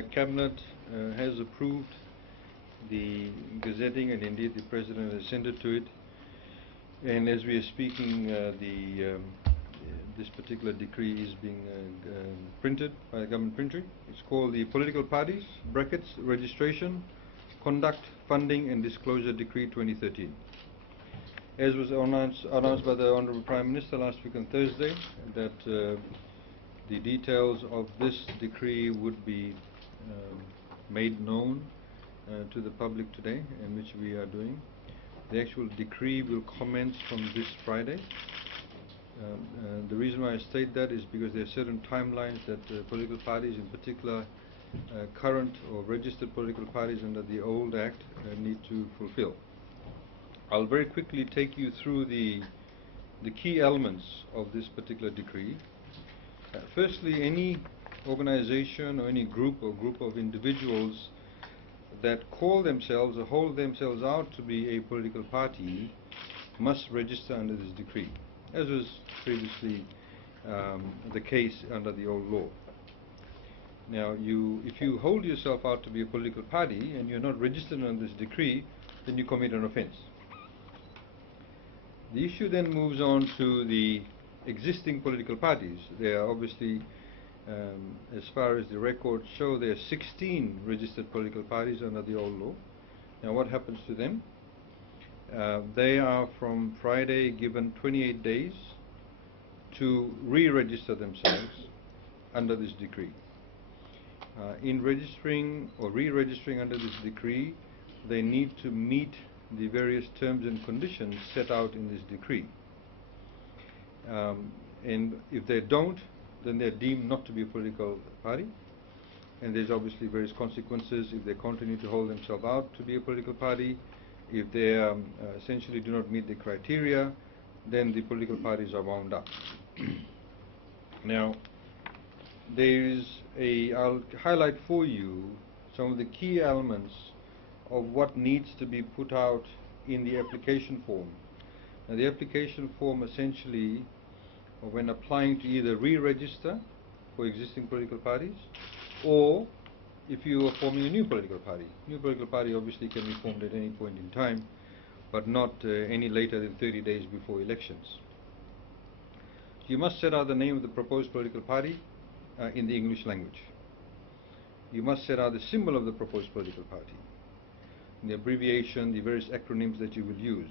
Cabinet has approved the gazetting, and indeed the President has assented to it. And as we are speaking, this particular decree is being printed by the government printer. It's called the Political Parties (brackets) Registration, Conduct, Funding and Disclosure Decree 2013. As was announced by the Honourable Prime Minister last week on Thursday, that the details of this decree would be made known to the public today, in which we are doing. The actual decree will commence from this Friday. The reason why I state that is because there are certain timelines that political parties, in particular current or registered political parties under the old Act, need to fulfill. I'll very quickly take you through the key elements of this particular decree. Firstly, any organization or any group of individuals that call themselves or hold themselves out to be a political party must register under this decree, as was previously the case under the old law. Now, if you hold yourself out to be a political party and you're not registered under this decree, then you commit an offense. The issue then moves on to the existing political parties. There are obviously, as far as the records show, there are 16 registered political parties under the old law. Now, what happens to them? They are from Friday given 28 days to re-register themselves under this decree. In registering or re-registering under this decree, they need to meet the various terms and conditions set out in this decree. And if they don't, then they're deemed not to be a political party, and there's obviously various consequences if they continue to hold themselves out to be a political party. If they essentially do not meet the criteria, then the political parties are wound up. Now, I'll highlight for you some of the key elements of what needs to be put out in the application form. Now, the application form essentially, when applying to either re-register for existing political parties, or if you are forming a new political party. New political party obviously can be formed at any point in time, but not any later than 30 days before elections. You must set out the name of the proposed political party in the English language. You must set out the symbol of the proposed political party, the abbreviation, the various acronyms that you will use.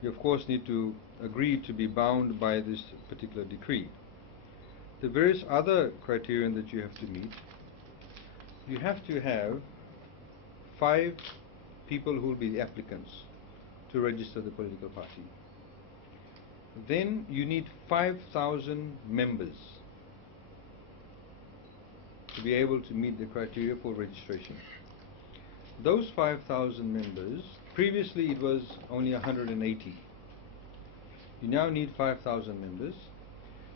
You of course need to agree to be bound by this particular decree. The various other criteria that you have to meet: you have to have 5 people who will be the applicants to register the political party. Then you need 5,000 members to be able to meet the criteria for registration. Those 5,000 members, previously it was only 180. You now need 5,000 members,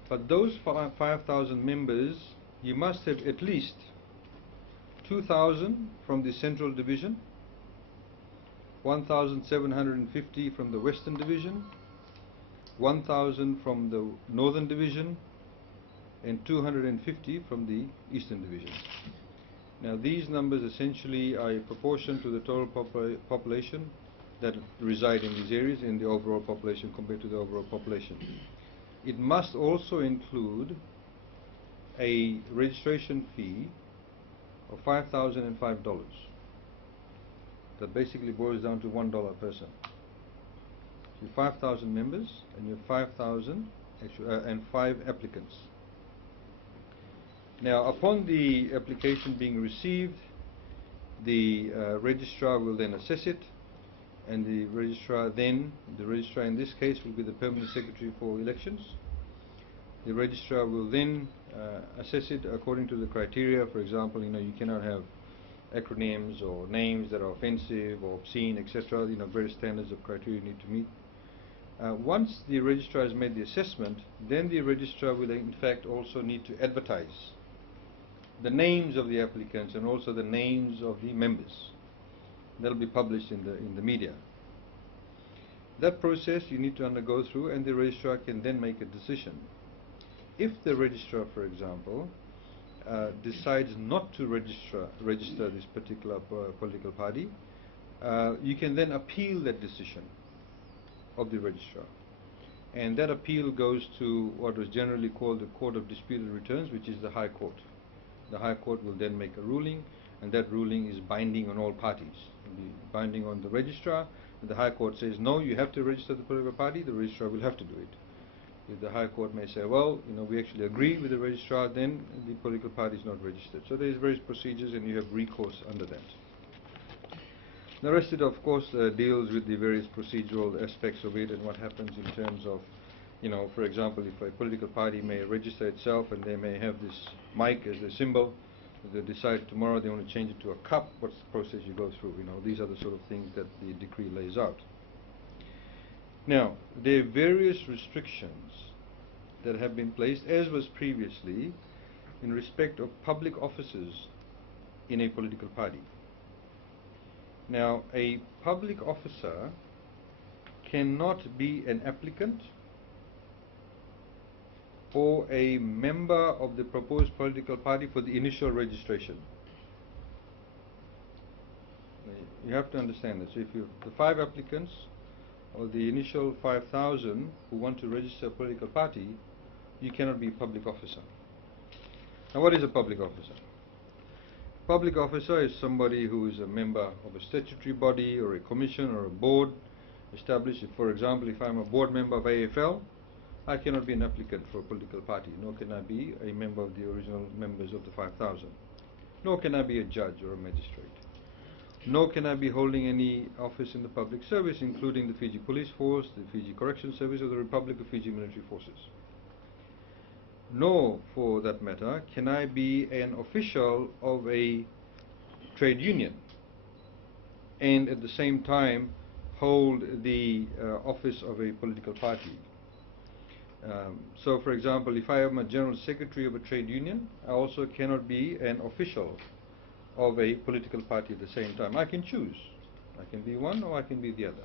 but those 5,000 members, you must have at least 2,000 from the Central Division, 1,750 from the Western Division, 1,000 from the Northern Division, and 250 from the Eastern Division. Now, these numbers essentially are a proportion to the total population that reside in these areas in the overall population compared to the overall population. It must also include a registration fee of $5,005. That basically boils down to $1 per person. You have 5,000 members and you have 5,000 and 5 applicants. Now, upon the application being received, the registrar will then assess it, and the registrar in this case will be the Permanent Secretary for Elections. The registrar will then assess it according to the criteria. For example, you cannot have acronyms or names that are offensive or obscene, etc. Various standards of criteria you need to meet. Once the registrar has made the assessment, then the registrar will in fact also need to advertise the names of the applicants and also the names of the members. That will be published in the media. That process you need to undergo through, and the registrar can then make a decision. If the registrar, for example, decides not to register this particular political party, you can then appeal that decision of the registrar. And that appeal goes to what was generally called the Court of Disputed Returns, which is the High Court. The High Court will then make a ruling, and that ruling is binding on all parties. It will be binding on the registrar. If the High Court says, no, you have to register the political party, the registrar will have to do it. If the High Court may say, well, we actually agree with the registrar, then the political party is not registered. So there is various procedures, and you have recourse under that. The rest of it, of course, deals with the various procedural aspects of it and what happens in terms of, for example, if a political party may register itself and they may have this mic as a symbol, if they decide tomorrow they want to change it to a cup, what's the process you go through? These are the sort of things that the decree lays out. Now, there are various restrictions that have been placed, as was previously, in respect of public offices in a political party. Now, a public officer cannot be an applicant or a member of the proposed political party for the initial registration. You have to understand this. If the 5 applicants or the initial 5,000 who want to register a political party, you cannot be a public officer. Now, what is a public officer? Public officer is somebody who is a member of a statutory body or a commission or a board established. For example, if I'm a board member of AFL, I cannot be an applicant for a political party, nor can I be a member of the original members of the 5,000. Nor can I be a judge or a magistrate. Nor can I be holding any office in the public service, including the Fiji Police Force, the Fiji Correction Service, or the Republic of Fiji Military Forces. Nor, for that matter, can I be an official of a trade union and at the same time hold the office of a political party. So, for example, if I am a general secretary of a trade union, I also cannot be an official of a political party at the same time. I can choose. I can be one or I can be the other.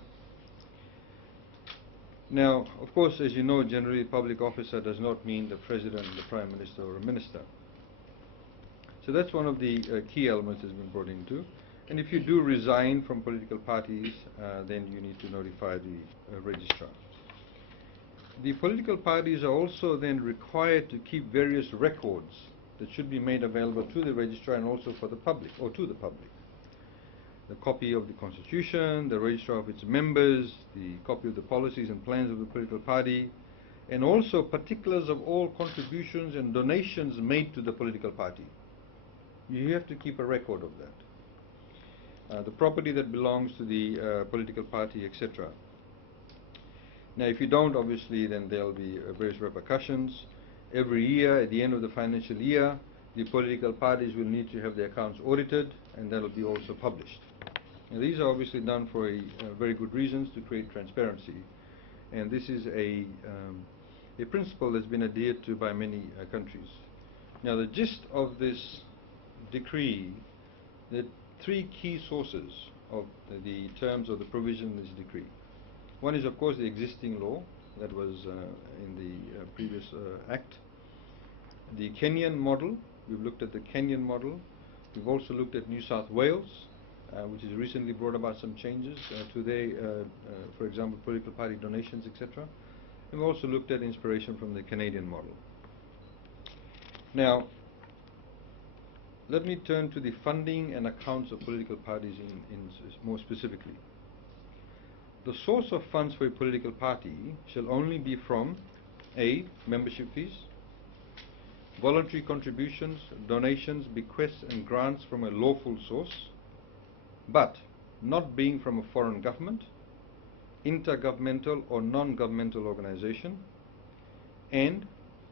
Now, of course, as you know, generally public officer does not mean the president, the prime minister, or a minister. So that's one of the key elements that's been brought into. And if you do resign from political parties, then you need to notify the registrar. The political parties are also then required to keep various records that should be made available to the registrar and also for the public, or to the public. The copy of the constitution, the register of its members, the copy of the policies and plans of the political party, and also particulars of all contributions and donations made to the political party. You have to keep a record of that. The property that belongs to the political party, etc. Now, if you don't, obviously, then there will be various repercussions. Every year, at the end of the financial year, the political parties will need to have their accounts audited, and that will be also published. Now, these are obviously done for very good reasons, to create transparency, and this is a principle that's been adhered to by many countries. Now, the gist of this decree, the 3 key sources of the terms of the provision in this decree. One is, of course, the existing law that was in the previous act. The Kenyan model, we've looked at the Kenyan model. We've also looked at New South Wales, which has recently brought about some changes to their, for example, political party donations, etc. And we've also looked at inspiration from the Canadian model. Now, let me turn to the funding and accounts of political parties more specifically. The source of funds for a political party shall only be from A. Membership fees, voluntary contributions, donations, bequests and grants from a lawful source, but not being from a foreign government, intergovernmental or non-governmental organization, and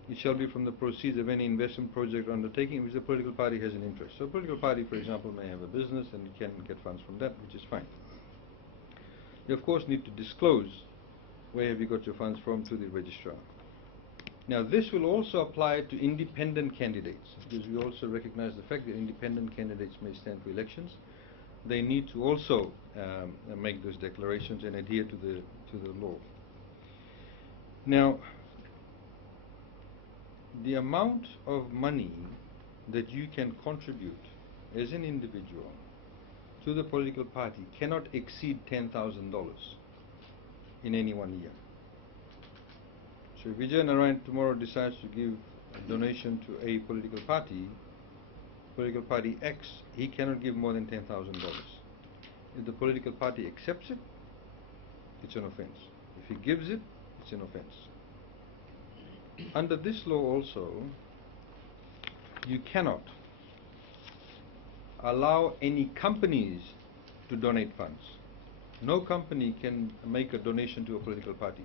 it shall be from the proceeds of any investment project or undertaking in which the political party has an interest. So a political party, for example, may have a business and it can get funds from that, which is fine. You, of course, need to disclose where have you got your funds from to the registrar. Now, this will also apply to independent candidates, because we also recognize the fact that independent candidates may stand for elections. They need to also make those declarations and adhere to the law. Now, the amount of money that you can contribute as an individual to the political party cannot exceed $10,000 in any 1 year. So if Vijay Narayan tomorrow decides to give a donation to a political party X, he cannot give more than $10,000. If the political party accepts it, it's an offense. If he gives it, it's an offense. Under this law also, you cannot allow any companies to donate funds. No company can make a donation to a political party.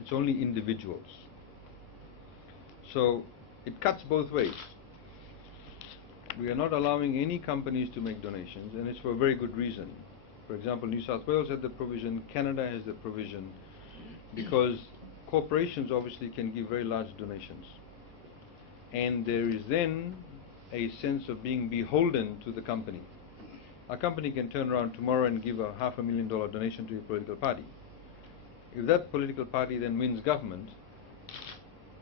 It's only individuals. So it cuts both ways. We are not allowing any companies to make donations, and it's for a very good reason. For example, New South Wales has the provision, Canada has the provision, because corporations obviously can give very large donations. And there is then a sense of being beholden to the company. A company can turn around tomorrow and give a $500,000 donation to a political party. If that political party then wins government,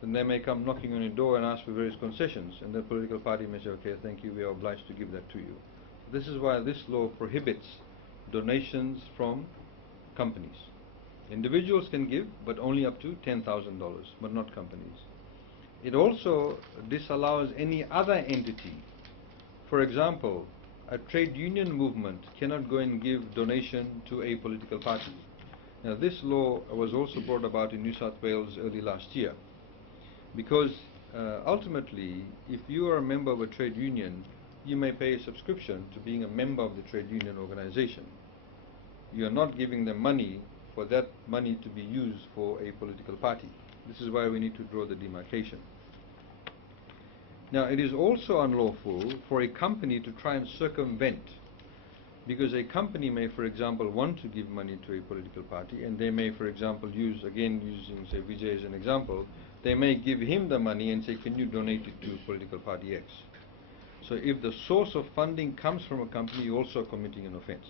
then they may come knocking on your door and ask for various concessions, and the political party may say, okay, thank you, we are obliged to give that to you. This is why this law prohibits donations from companies. Individuals can give, but only up to $10,000, but not companies. It also disallows any other entity. For example, a trade union movement cannot go and give donation to a political party. Now this law was also brought about in New South Wales early last year, because ultimately, if you are a member of a trade union, you may pay a subscription to being a member of the trade union organization. You are not giving them money for that money to be used for a political party. This is why we need to draw the demarcation. Now, it is also unlawful for a company to try and circumvent, because a company may, for example, want to give money to a political party, and they may, for example, use, again using, say, Vijay as an example, they may give him the money and say, can you donate it to political party X? So if the source of funding comes from a company, you're also committing an offense.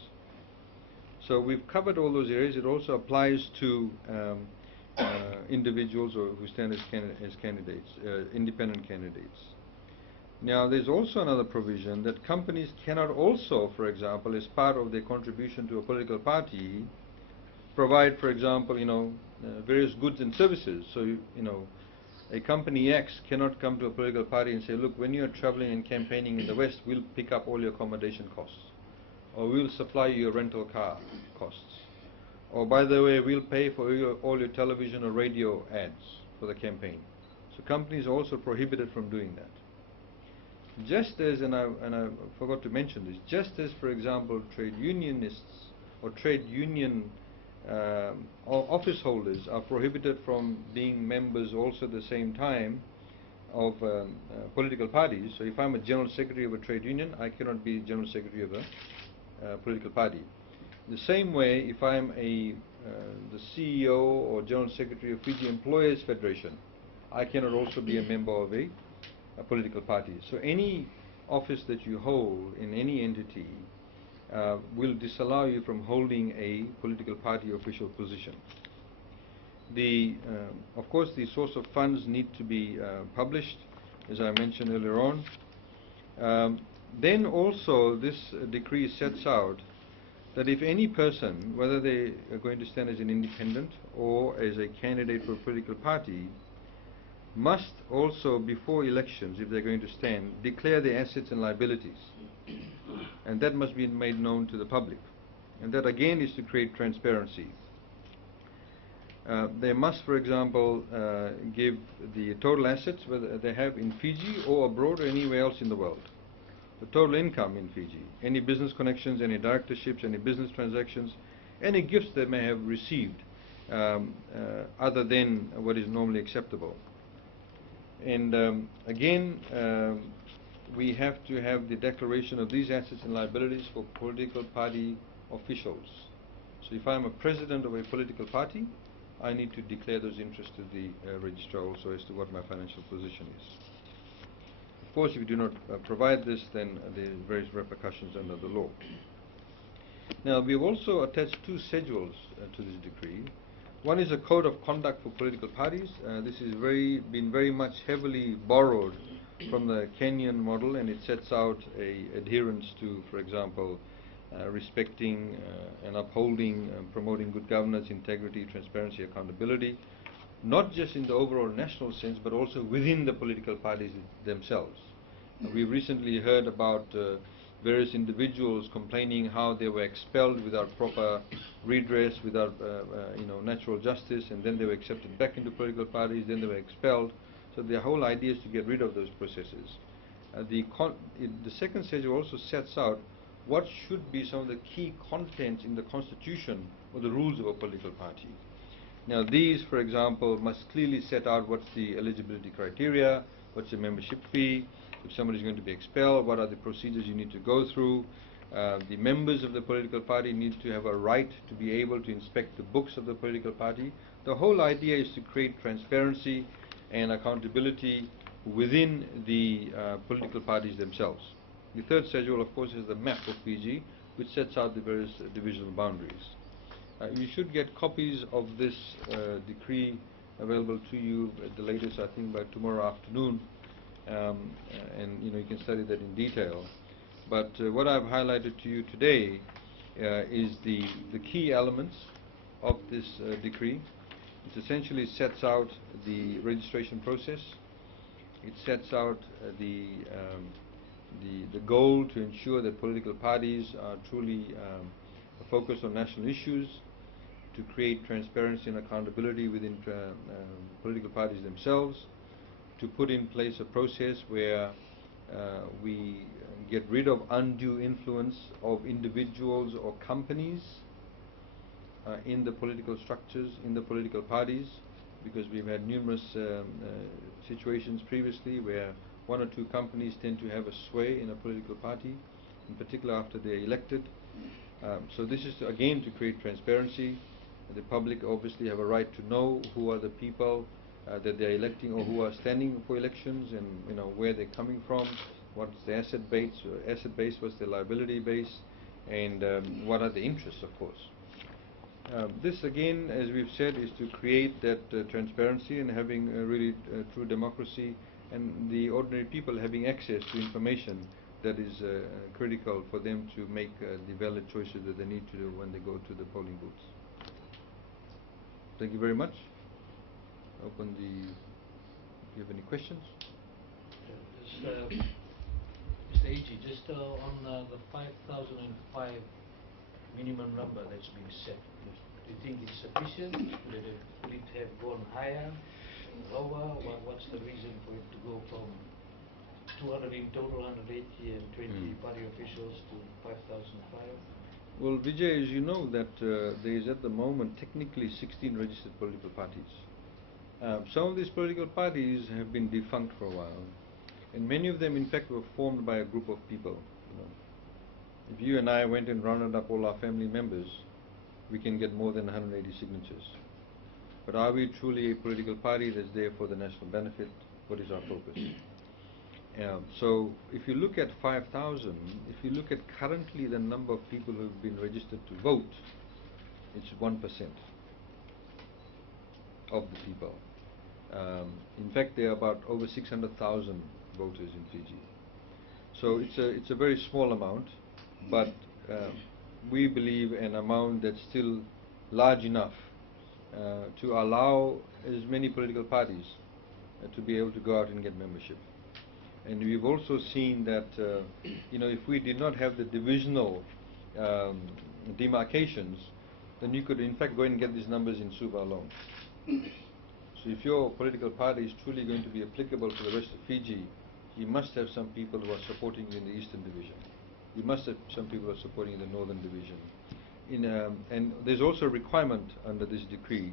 So we've covered all those areas. It also applies to individuals or who stand as candidates, independent candidates. Now there's also another provision that companies cannot also, for example, as part of their contribution to a political party, provide, for example, various goods and services. So, a company X cannot come to a political party and say, look, when you're traveling and campaigning in the West, we'll pick up all your accommodation costs, or we'll supply you your rental car costs, or by the way, we'll pay for all your television or radio ads for the campaign. So companies are also prohibited from doing that. Just as, and I forgot to mention this, just as, for example, trade unionists or trade union office holders are prohibited from being members also at the same time of political parties. So if I'm a general secretary of a trade union, I cannot be general secretary of a political party. The same way, if I'm the CEO or general secretary of Fiji Employers Federation, I cannot also be a member of a political party. So any office that you hold in any entity will disallow you from holding a political party official position. Of course, the source of funds need to be published, as I mentioned earlier on. Then also, this decree sets out that if any person, whether they are going to stand as an independent or as a candidate for a political party, must also, before elections, if they're going to stand, declare their assets and liabilities. And that must be made known to the public. And that again is to create transparency. They must, for example, give the total assets whether they have in Fiji or abroad or anywhere else in the world. The total income in Fiji, any business connections, any directorships, any business transactions, any gifts they may have received other than what is normally acceptable. And again, we have to have the declaration of these assets and liabilities for political party officials. So if I'm a president of a political party, I need to declare those interests to the registrar also as to what my financial position is. Of course, if you do not provide this, then there are various repercussions under the law. Now, we have also attached two schedules to this decree. One is a code of conduct for political parties. This has been very much heavily borrowed from the Kenyan model, and it sets out a adherence to, for example, respecting and upholding and promoting good governance, integrity, transparency, accountability, not just in the overall national sense, but also within the political parties themselves. We recently heard about various individuals complaining how they were expelled without proper redress, without natural justice, and then they were accepted back into political parties, then they were expelled. So the whole idea is to get rid of those processes. The second stage also sets out what should be some of the key contents in the constitution or the rules of a political party. Now these, for example, must clearly set out what's the eligibility criteria, what's the membership fee, if somebody is going to be expelled, what are the procedures you need to go through. The members of the political party need to have a right to be able to inspect the books of the political party. The whole idea is to create transparency and accountability within the political parties themselves. The third schedule, of course, is the map of Fiji, which sets out the various divisional boundaries. You should get copies of this decree available to you at the latest, I think, by tomorrow afternoon, and you can study that in detail. But what I've highlighted to you today is the key elements of this decree. It essentially sets out the registration process. It sets out the goal to ensure that political parties are truly focused on national issues, to create transparency and accountability within political parties themselves, to put in place a process where we get rid of undue influence of individuals or companies in the political structures, in the political parties, because we've had numerous situations previously where one or two companies tend to have a sway in a political party, in particular after they're elected. So this is again to create transparency. The public obviously have a right to know who are the people that they're electing or who are standing for elections, and where they're coming from, what's the asset base, what's the liability base, and what are the interests, of course. This again, as we've said, is to create that transparency and having really true democracy, and the ordinary people having access to information that is critical for them to make the valid choices that they need to do when they go to the polling booths. Thank you very much. Open the. If you have any questions. Mr. A.G., just on the 5,005 minimum number that's been set, do you think it's sufficient? Could it have gone higher, lower? What's the reason for it to go from 200 in total, 180 and 20 party officials to 5,005? Well, Vijay, as you know, that there is at the moment technically 16 registered political parties. Some of these political parties have been defunct for a while, and many of them in fact were formed by a group of people. If you and I went and rounded up all our family members, we can get more than 180 signatures. But are we truly a political party that's there for the national benefit? What is our focus? So if you look at 5,000, if you look at currently the number of people who have been registered to vote, it's 1% of the people. In fact, there are about over 600,000 voters in Fiji. So it's a very small amount, but we believe an amount that's still large enough to allow as many political parties to be able to go out and get membership. And we've also seen that if we did not have the divisional demarcations, then you could in fact go and get these numbers in Suva alone. So if your political party is truly going to be applicable for the rest of Fiji, you must have some people who are supporting you in the Eastern Division. You must have some people who are supporting the Northern Division. And there's also a requirement under this decree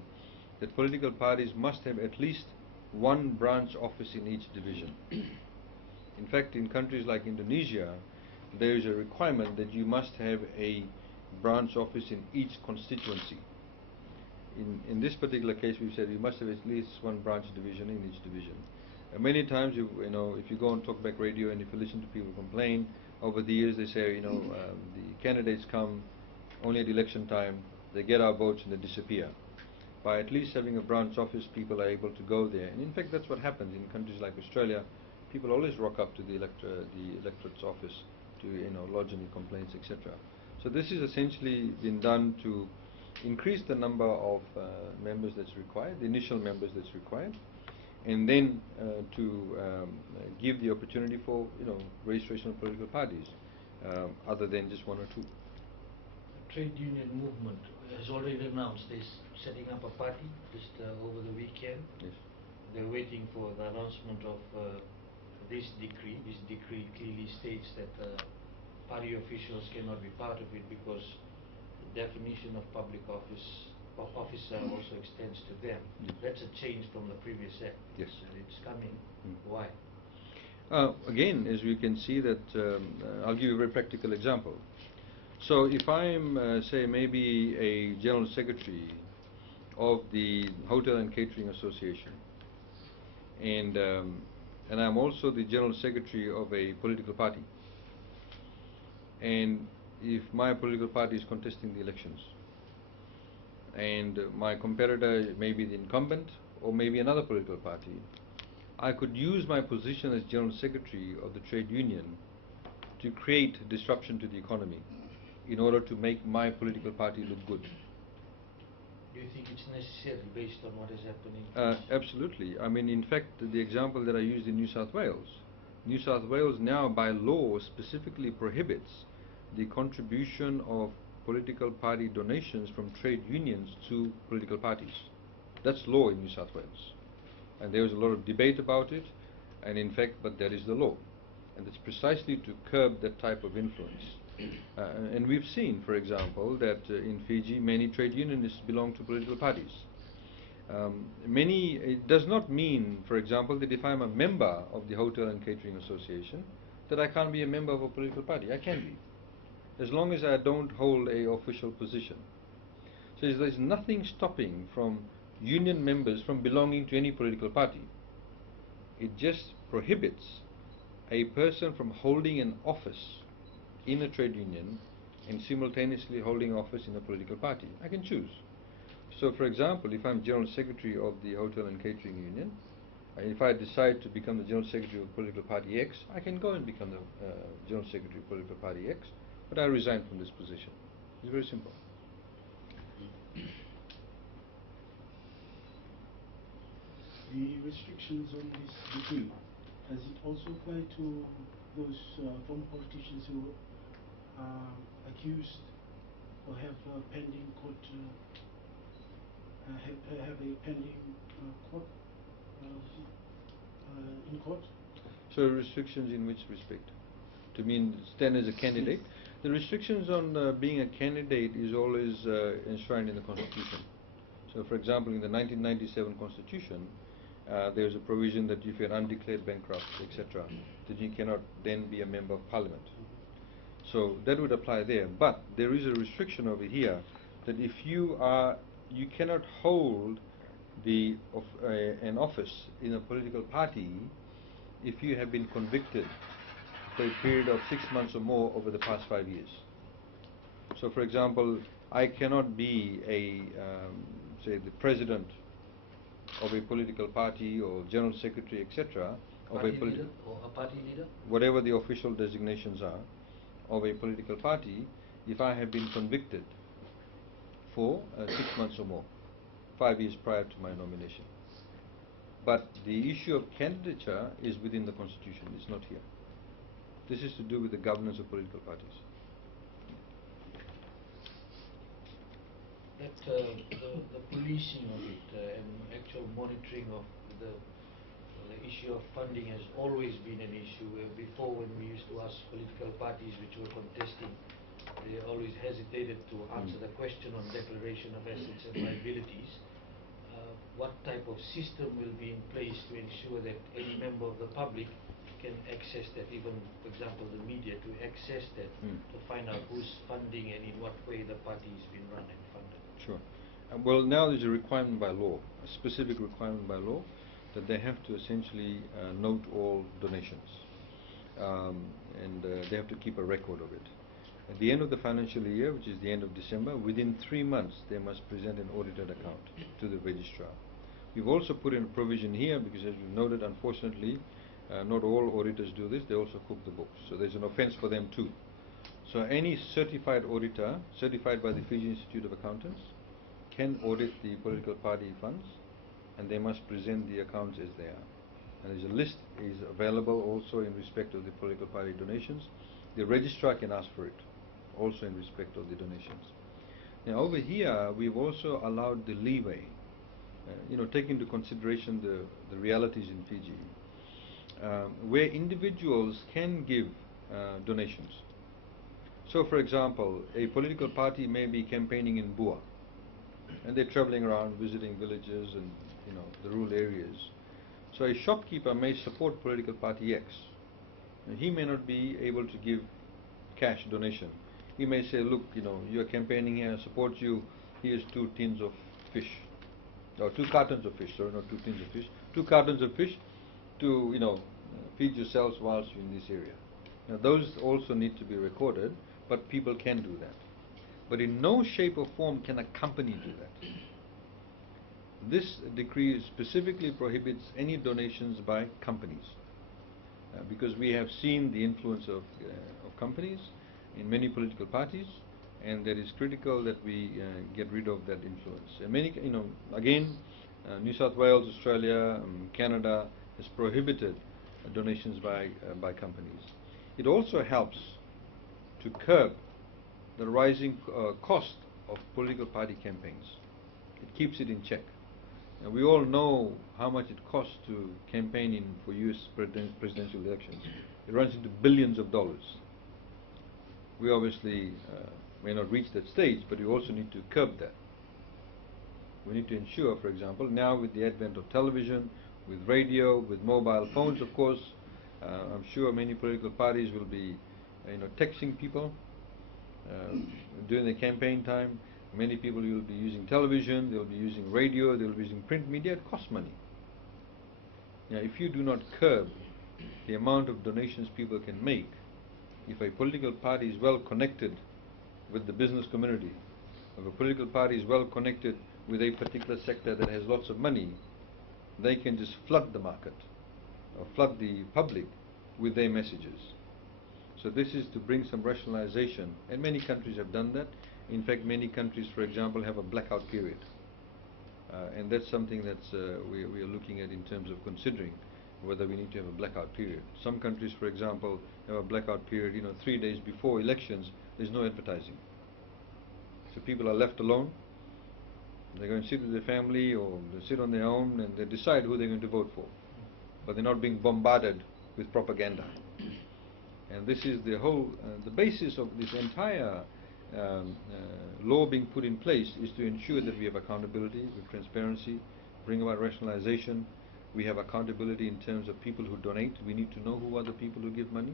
that political parties must have at least one branch office in each division. In fact, in countries like Indonesia, there is a requirement that you must have a branch office in each constituency. In this particular case, we've said you must have at least one branch division in each division. And many times, if you go on talkback radio and if you listen to people complain, over the years they say, the candidates come only at election time, they get our votes and they disappear. By at least having a branch office, people are able to go there. And in fact, that's what happens in countries like Australia. people always rock up to the electorate's office to lodge any complaints, etc. So this is essentially been done to increase the number of members that's required, the initial members that's required, and then to give the opportunity for registration of political parties, other than just one or two. The trade union movement has already announced they're setting up a party just over the weekend. Yes. They're waiting for the announcement of this decree. This decree clearly states that party officials cannot be part of it because the definition of public officer also extends to them. Yes. That's a change from the previous act. Yes. It's coming. Mm. Why? Again, as we can see that, I'll give you a very practical example. So if I'm, say, maybe a general secretary of the Hotel and Catering Association, and I'm also the general secretary of a political party, and if my political party is contesting the elections, and my competitor may be the incumbent or maybe another political party, I could use my position as general secretary of the trade union to create disruption to the economy in order to make my political party look good. Do you think it's necessary based on what is happening? Absolutely. I mean, in fact, the example that I used in New South Wales now by law specifically prohibits the contribution of political party donations from trade unions to political parties. That's law in New South Wales. And there was a lot of debate about it, and in fact, but that is the law. And it's precisely to curb that type of influence. And we've seen, for example, that in Fiji many trade unionists belong to political parties. It does not mean, for example, that if I'm a member of the Hotel and Catering Association, that I can't be a member of a political party. I can be, as long as I don't hold a official position. So there's nothing stopping from union members from belonging to any political party. It just prohibits a person from holding an office in a trade union and simultaneously holding office in a political party. I can choose. So for example, if I'm General Secretary of the Hotel and Catering Union, if I decide to become the General Secretary of Political Party X, I can go and become the General Secretary of Political Party X, but I resign from this position. It's very simple. The restrictions on this decree, does it also apply to those former politicians who are accused or have pending court, have a pending court in court? So restrictions in which respect? To mean stand as a candidate? The restrictions on being a candidate is always enshrined in the Constitution. So for example, in the 1997 Constitution, there's a provision that if you're undeclared bankrupt, etc., that you cannot then be a member of Parliament. So that would apply there. But there is a restriction over here that if you cannot hold an office in a political party if you have been convicted for a period of 6 months or more over the past 5 years. So for example, I cannot be say the president of a political party or general secretary, etc., of a leader or a party leader, whatever the official designations are, of a political party, if I have been convicted for 6 months or more, 5 years prior to my nomination. But the issue of candidature is within the Constitution, it's not here. This is to do with the governance of political parties. That the policing of it and actual monitoring of the issue of funding has always been an issue. Before, when we used to ask political parties which were contesting, they always hesitated to answer the question on declaration of assets and liabilities. What type of system will be in place to ensure that any member of the public can access that, even, for example, the media, to access that, to find out who's funding and in what way the party has been run and funded? Sure. Well, now there's a requirement by law, a specific requirement by law, that they have to essentially note all donations, and they have to keep a record of it. At the end of the financial year, which is the end of December, within 3 months they must present an audited account to the registrar. We've also put in a provision here because, as we've noted, unfortunately, Not all auditors do this, they also cook the books. So there's an offense for them too. So any certified auditor, certified by the Fiji Institute of Accountants, can audit the political party funds, and they must present the accounts as they are. And there's a list is available also in respect of the political party donations. The registrar can ask for it, also in respect of the donations. Now over here, we've also allowed the leeway, take into consideration the realities in Fiji, where individuals can give donations. So for example, a political party may be campaigning in Bua, and they're traveling around visiting villages and the rural areas. So a shopkeeper may support political party X. And he may not be able to give cash donation. He may say, look, you're campaigning here, I support you, here's 2 tins of fish. Or 2 cartons of fish, sorry, not 2 tins of fish. 2 cartons of fish to, feed yourselves whilst you're in this area. Now those also need to be recorded, but people can do that. But in no shape or form can a company do that. This decree specifically prohibits any donations by companies, because we have seen the influence of companies in many political parties, and that is critical that we get rid of that influence. And many, again, New South Wales, Australia, Canada has prohibited donations by companies. It also helps to curb the rising cost of political party campaigns. It keeps it in check. And we all know how much it costs to campaign for US presidential elections. It runs into billions of dollars. We obviously may not reach that stage, but we also need to curb that. We need to ensure, for example, now with the advent of television, with radio, with mobile phones, of course, I'm sure many political parties will be texting people during the campaign time. Many people will be using television, they'll be using radio, they'll be using print media. It costs money. Now, if you do not curb the amount of donations people can make, if a political party is well connected with the business community, if a political party is well connected with a particular sector that has lots of money, they can just flood the market or flood the public with their messages. So this is to bring some rationalization, and many countries have done that. In fact, many countries, for example, have a blackout period, and that's something that's we are looking at in terms of considering whether we need to have a blackout period. Some countries, for example, have a blackout period, 3 days before elections. There's no advertising, so people are left alone. They're going to sit with their family, or they sit on their own, and they decide who they're going to vote for, but they're not being bombarded with propaganda. And this is the whole, the basis of this entire law being put in place, is to ensure that we have accountability, with transparency, bring about rationalization. We have accountability in terms of people who donate. We need to know who are the people who give money,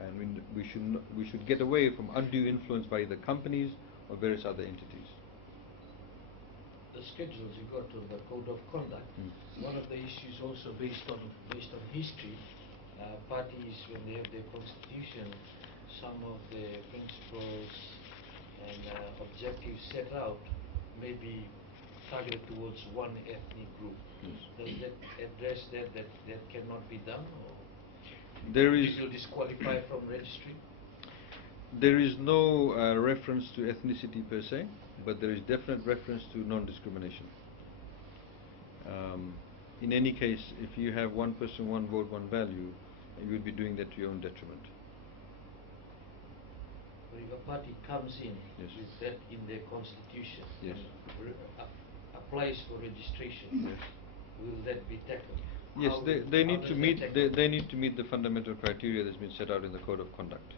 and we should get away from undue influence by either companies or various other entities. The schedules you got on the code of conduct. One of the issues also based on history. Parties, when they have their constitution, some of the principles and objectives set out may be targeted towards one ethnic group. Does that address that cannot be done, or there is will disqualify from registry? There is no reference to ethnicity per se, but there is definite reference to non-discrimination. In any case, if you have one person, one vote, one value, you will be doing that to your own detriment. But if a party comes in Yes. with that in their constitution, Yes. and applies for registration, Yes. will that be tackled? Yes, How they need does to that meet tackle? they need to meet the fundamental criteria that's been set out in the code of conduct.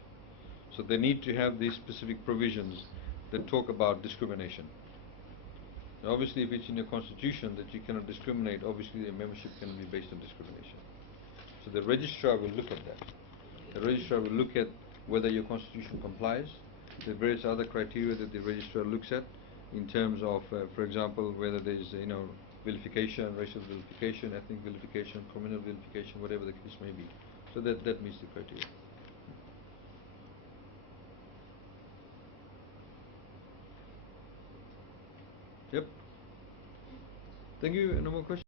So they need to have these specific provisions that talk about discrimination. Now, obviously, if it's in your constitution that you cannot discriminate, obviously the membership cannot be based on discrimination. So the registrar will look at that. The registrar will look at whether your constitution complies. There are various other criteria that the registrar looks at in terms of, for example, whether there is vilification, racial vilification, ethnic vilification, criminal vilification, whatever the case may be. So that meets the criteria. Yep. Thank you. No more questions.